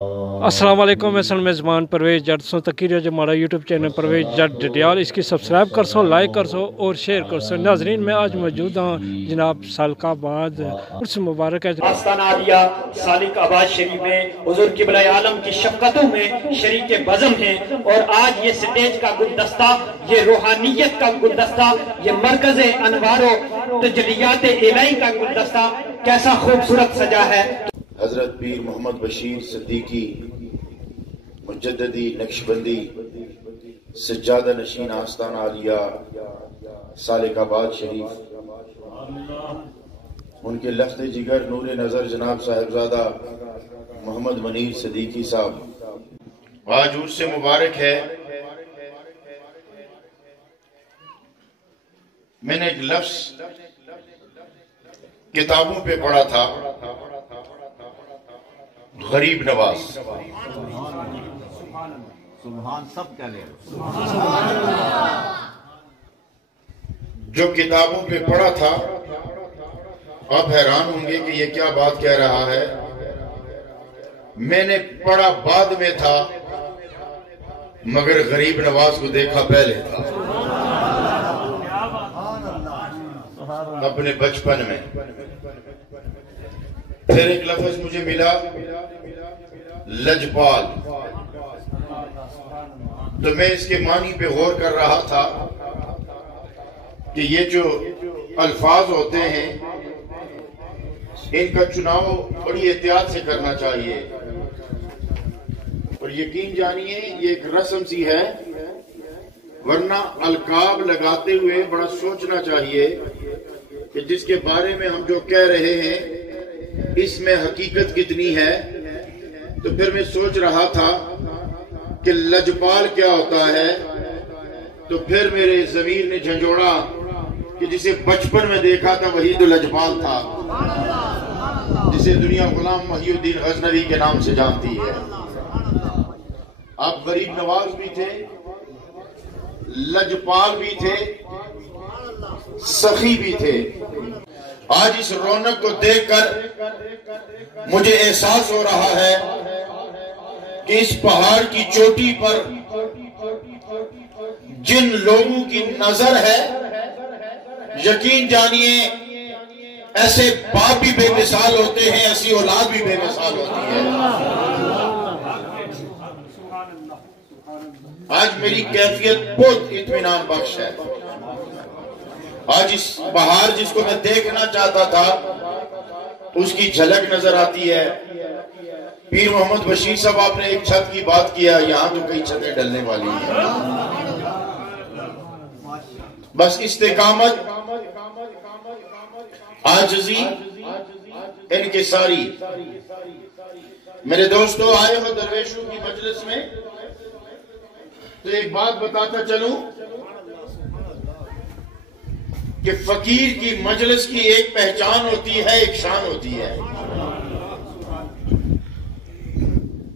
अस्सलाम वालेकुम मैं मेज़बान परवेज जट सो तकीर जो हमारा यूट्यूब चैनल परवेज जट डिटियाल इसकी सब्सक्राइब कर सो, लाइक कर सो और शेयर कर सो। नाजरीन मैं आज मौजूद हूँ जनाब सालका बाद उर्स मुबारक है आस्ताना आलिया सालिक आबाद शरीफ में हुजूर किबला आलम की शफ़क़तों में शरीक बज़म है। और आज ये स्टेज का गुलदस्ता, ये रूहानियत का गुलदस्ता, ये मरकज़ अनवारो तजलियात इलाही का गुलदस्ता कैसा खूबसूरत सजा है। हजरत पीर मोहम्मद बशीर सिद्दीकी मुजद्ददी नक्शबंदी सज्जादा नशीन आस्ताना आलिया सालिकाबाद शरीफ, उनके लफ्ते जिगर नूर नजर जनाब साहिबजादा मोहम्मद मनीर सिद्दीकी साहब। आज उर्स मुबारक है। मैंने एक लफ्ज किताबों पे पढ़ा था, गरीब नवाज। सुभान सब कह ले। जो किताबों पे पढ़ा था, आप हैरान होंगे कि ये क्या बात कह रहा है। मैंने पढ़ा बाद में था, मगर गरीब नवाज को देखा पहले था, अपने बचपन में। फिर एक लफ्ज मुझे मिला, लजपाल। तो मैं इसके मानी पे गौर कर रहा था कि ये जो अल्फाज होते हैं, इनका चुनाव बड़ी एहतियात से करना चाहिए। और यकीन जानिए ये एक रस्म सी है, वरना अलकाब लगाते हुए बड़ा सोचना चाहिए कि जिसके बारे में हम जो कह रहे हैं इसमें हकीकत कितनी है। तो फिर मैं सोच रहा था कि लजपाल क्या होता है। तो फिर मेरे ज़मीर ने झंझोड़ा कि जिसे बचपन में देखा था वही तो लजपाल था, जिसे दुनिया गुलाम महिउद्दीन गजनवी के नाम से जानती है। आप गरीब नवाज भी थे, लजपाल भी थे, सखी भी थे। आज इस रौनक को देखकर मुझे एहसास हो रहा है कि इस पहाड़ की चोटी पर जिन लोगों की नजर है, यकीन जानिए ऐसे बाप भी बेमिसाल होते हैं, ऐसी औलाद भी बेमिसाल होती है। आज मेरी कैफियत बहुत इत्मीनान बख्श है। आज इस बहार जिसको मैं देखना चाहता था, उसकी झलक नजर आती है। पीर मोहम्मद बशीर साहब, आपने एक छत की बात किया, यहां तो कई छतें डलने वाली हैं। बस इस्तेकामत, आजिज़ी, इनकिसारी। मेरे दोस्तों, आए हो दरवेशों की मजलिस में, तो एक बात बताता चलूं कि फकीर की मजलिस की एक पहचान होती है, एक शान होती है।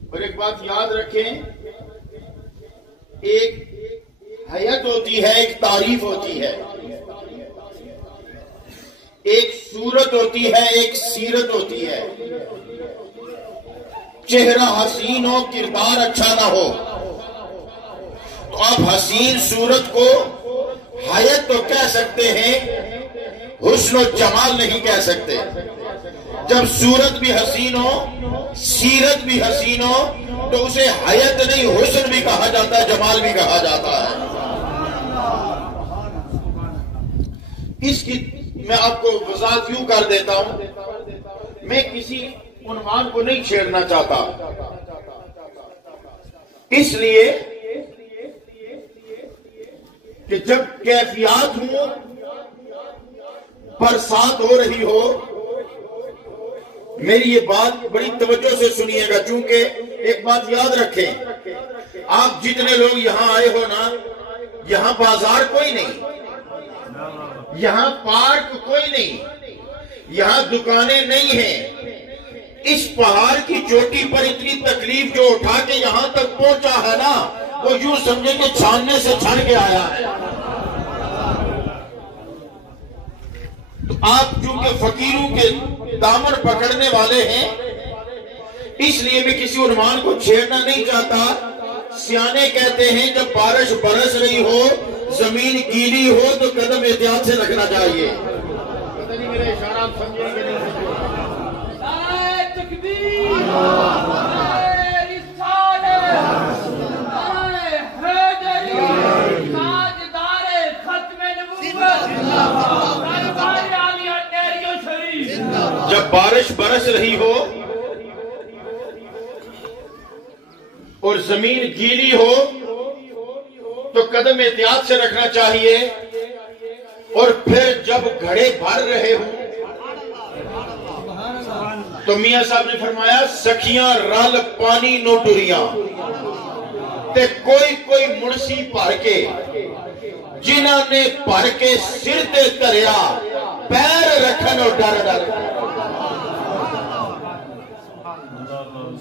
और एक बात याद रखें, एक हयत होती है, एक तारीफ होती है, एक सूरत होती है, एक सीरत होती है। चेहरा हसीन हो, किरदार अच्छा ना हो, तो आप हसीन सूरत को हयत तो कह सकते हैं, हुस्न और जमाल नहीं कह सकते। जब सूरत भी हसीन हो, सीरत भी हसीन हो, तो उसे हयत नहीं हुस्न भी कहा जाता है, जमाल भी कहा जाता है। इसकी मैं आपको वजाहत यूं कर देता हूं, मैं किसी उन्वान को नहीं छेड़ना चाहता, इसलिए कि जब कैफियत हो, बरसात हो रही हो, मेरी ये बात बड़ी तवज्जो से सुनिएगा। चूंकि एक बात याद रखें, आप जितने लोग यहां आए हो ना, यहां बाजार कोई नहीं, यहां पार्क कोई नहीं, यहां दुकानें नहीं हैं। इस पहाड़ की चोटी पर इतनी तकलीफ जो उठा के यहां तक पहुंचा है ना, वो यूं समझे कि छानने से छन के आया है। तो आप चूंकि फकीरों के दामन पकड़ने वाले हैं, इसलिए मैं किसी उन्मान को छेड़ना नहीं चाहता। सियाने कहते हैं जब बारिश बरस रही हो, जमीन गीली हो तो कदम एहतियात से रखना चाहिए। पता नहीं मेरा इशारा आप समझेंगे नहीं जब बारिश बरस रही हो और जमीन गीली हो तो कदम एहतियात से रखना चाहिए। और फिर जब घड़े भर रहे हो तो मियां साहब ने फरमाया सखियां रल पानी नो टुरियां ते कोई कोई मुनसी भर के जिन्हां ने भर के सिर ते धरिया पैर रखन और डर डर।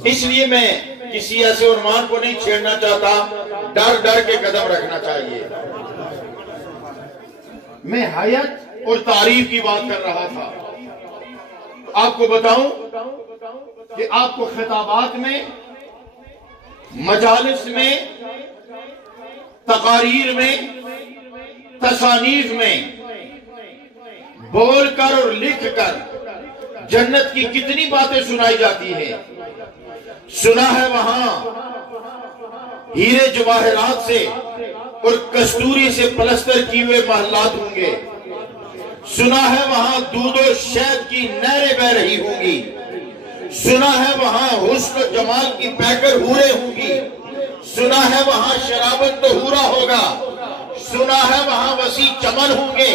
इसलिए मैं किसी ऐसे उन्मान को नहीं छेड़ना चाहता, डर डर के कदम रखना चाहिए। मैं हयात और तारीफ की बात कर रहा था। आपको बताऊं कि आपको खिताबात में, मजालिस में, तकारीर में, तसानीफ में बोलकर और लिखकर जन्नत की कितनी बातें सुनाई जाती है। सुना है वहां हीरे जवाहरात से और कस्तूरी से पलस्तर किए हुए महलात होंगे। सुना है वहां दूध और शहद की नहरें बह रही होंगी। सुना है वहां हुस्न जमाल की पैकर हूरें होंगी। सुना है वहां शराबत तो हूरा होगा। सुना है वहां वसी चमन होंगे।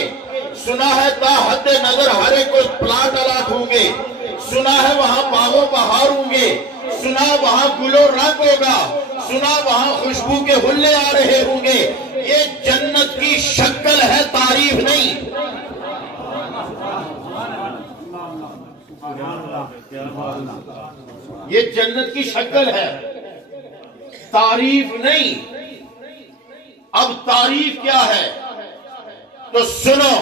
सुना है ताहद नजर हरे को प्लाट अलाट होंगे। सुना है वहां बागो बहार होंगे। सुना वहां गुलो रंग होगा। सुना वहां खुशबू के हुल्ले आ रहे होंगे। ये जन्नत की शक्ल है, तारीफ नहीं। ये जन्नत की शक्ल है, तारीफ नहीं। अब तारीफ क्या है तो सुनो,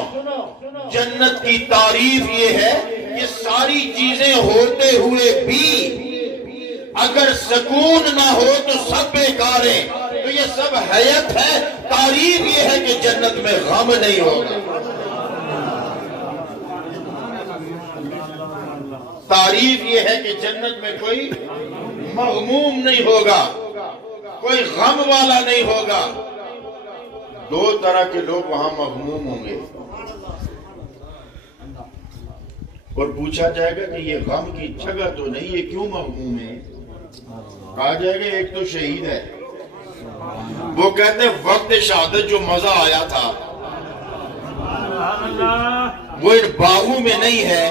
जन्नत की तारीफ ये है कि सारी चीजें होते हुए भी अगर सुकून ना हो तो सब बेकार है। तो ये सब हयात है। तारीफ ये है कि जन्नत में गम नहीं होगा। तारीफ ये है कि जन्नत में कोई मगमूम नहीं होगा, कोई गम वाला नहीं होगा। दो तरह के लोग वहां मगमूम होंगे और पूछा जाएगा कि ये गम की जगह तो नहीं, ये क्यों मगमूम है? कहा जाएगा एक तो शहीद है, वो कहते वक्त शहादत जो मजा आया था वो इन बागों में नहीं है।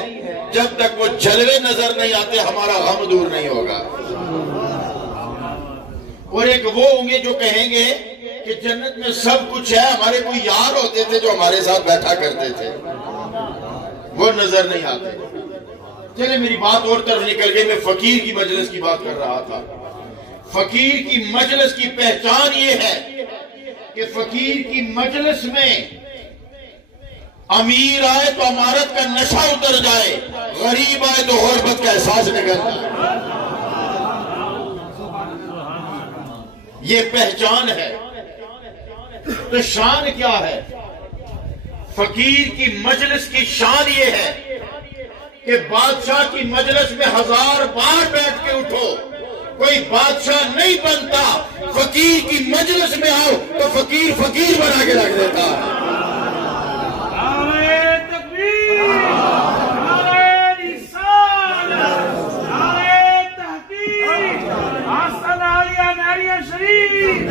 जब तक वो जलवे नजर नहीं आते हमारा गम दूर नहीं होगा। और एक वो होंगे जो कहेंगे कि जन्नत में सब कुछ है, हमारे कोई यार होते थे जो हमारे साथ बैठा करते थे, वो नजर नहीं आते। चले मेरी बात और तरफ निकल गई। मैं फकीर की मजलिस की बात कर रहा था। फकीर की मजलिस की पहचान ये है कि फकीर की मजलिस में अमीर आए तो अमारत का नशा उतर जाए, गरीब आए तो गुर्बत का एहसास निकल जाए। ये पहचान है। तो शान क्या है? फकीर की मजलिस की शान ये है कि बादशाह की मजलिस में 1000 बार बैठ के उठो, कोई बादशाह नहीं बनता। फकीर की मजलिस में आओ तो फकीर फकीर बना के रख देता है। शरीफ